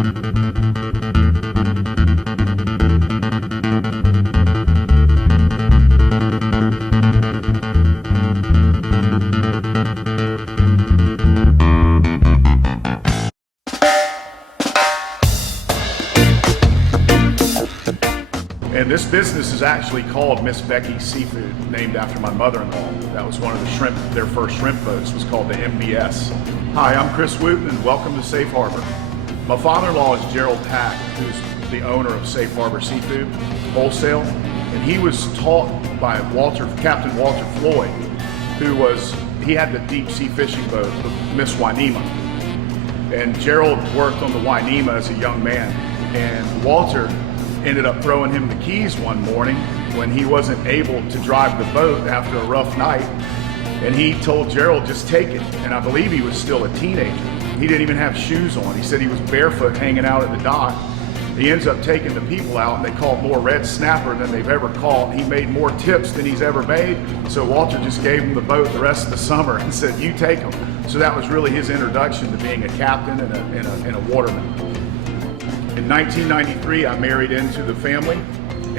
And this business is actually called Miss Becky's Seafood, named after my mother-in-law. That was one of the shrimp, their first shrimp boats was called the MBS. Hi, I'm Chris Wooten and welcome to Safe Harbor. My father-in-law is Gerald Pack, who's the owner of Safe Harbor Seafood Wholesale. And he was taught by Captain Walter Floyd, he had the deep sea fishing boat, the Miss Wainema. And Gerald worked on the Wainema as a young man. And Walter ended up throwing him the keys one morning when he wasn't able to drive the boat after a rough night. And he told Gerald, just take it. And I believe he was still a teenager. He didn't even have shoes on. He said he was barefoot hanging out at the dock. He ends up taking the people out and they caught more red snapper than they've ever caught. He made more tips than he's ever made. So Walter just gave him the boat the rest of the summer and said, you take them. So that was really his introduction to being a captain and a waterman. In 1993, I married into the family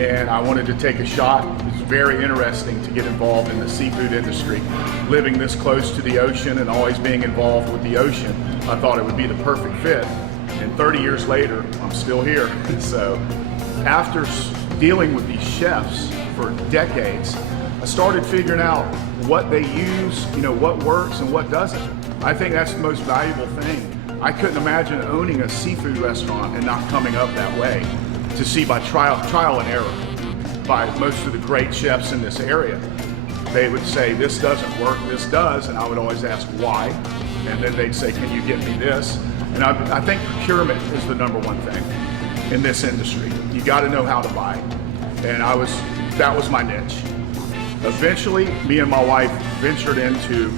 and I wanted to take a shot. It was very interesting to get involved in the seafood industry. Living this close to the ocean and always being involved with the ocean, I thought it would be the perfect fit. And 30 years later, I'm still here. So after dealing with these chefs for decades, I started figuring out what they use, what works and what doesn't. I think that's the most valuable thing. I couldn't imagine owning a seafood restaurant and not coming up that way to see by trial and error by most of the great chefs in this area. They would say, this doesn't work, this does, and I would always ask why. And then they'd say, can you get me this? And I think procurement is the number one thing in this industry. You got to know how to buy. And that was my niche. Eventually, me and my wife ventured into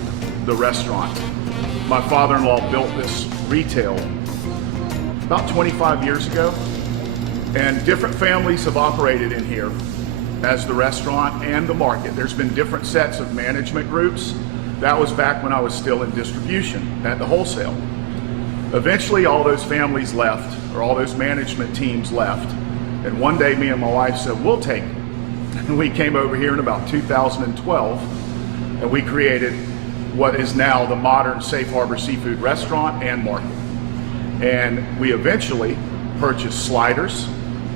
the restaurant. My father-in-law built this retail about 25 years ago, and different families have operated in here as the restaurant and the market. There's been different sets of management groups. That was back when I was still in distribution at the wholesale. Eventually all those families left, or all those management teams left, and one day me and my wife said, we'll take it. And we came over here in about 2012 and we created what is now the modern Safe Harbor Seafood restaurant and market. And we eventually purchased Sliders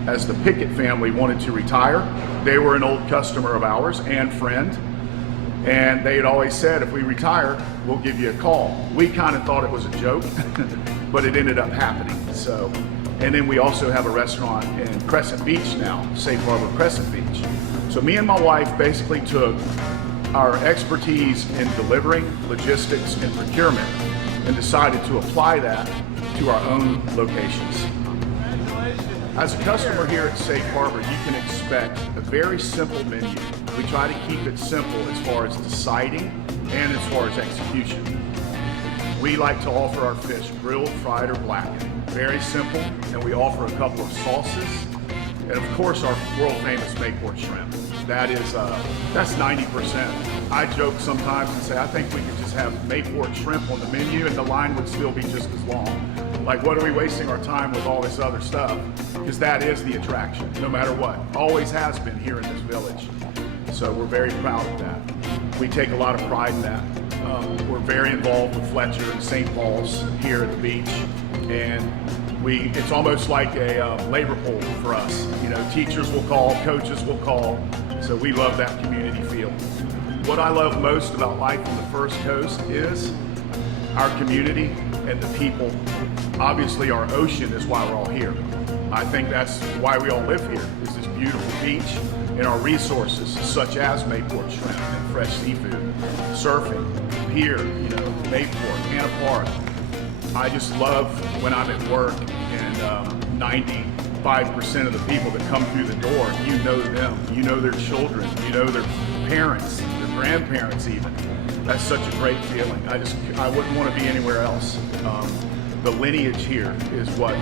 as the Pickett family wanted to retire. They were an old customer of ours and friend. And they had always said, if we retire, we'll give you a call. We kind of thought it was a joke, but it ended up happening. So, and then we also have a restaurant in Crescent Beach now, Safe Harbor Crescent Beach. So me and my wife basically took our expertise in delivering, logistics, and procurement and decided to apply that to our own locations. As a customer here at Safe Harbor, you can expect a very simple menu. We try to keep it simple as far as deciding and as far as execution. We like to offer our fish grilled, fried, or blackened. Very simple, and we offer a couple of sauces. And of course, our world-famous Mayport shrimp. That's 90%. I joke sometimes and say, I think we could just have Mayport shrimp on the menu and the line would still be just as long. Like, what are we wasting our time with all this other stuff? Because that is the attraction, no matter what. Always has been here in this village. So we're very proud of that. We take a lot of pride in that. We're very involved with Fletcher and St. Paul's here at the beach. And it's almost like a labor pool for us. Teachers will call, coaches will call. So we love that community feel. What I love most about life on the First Coast is our community and the people. Obviously our ocean is why we're all here. I think that's why we all live here, is this beautiful beach and our resources such as Mayport shrimp and fresh seafood, surfing, pier, Mayport, Hannah Park. I just love when I'm at work and 95% of the people that come through the door, you know them, you know their children, you know their parents, their grandparents even. That's such a great feeling. I wouldn't want to be anywhere else. The lineage here is what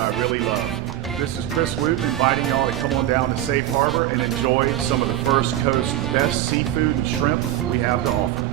I really love. This is Chris Wooten inviting y'all to come on down to Safe Harbor and enjoy some of the First Coast best seafood and shrimp we have to offer.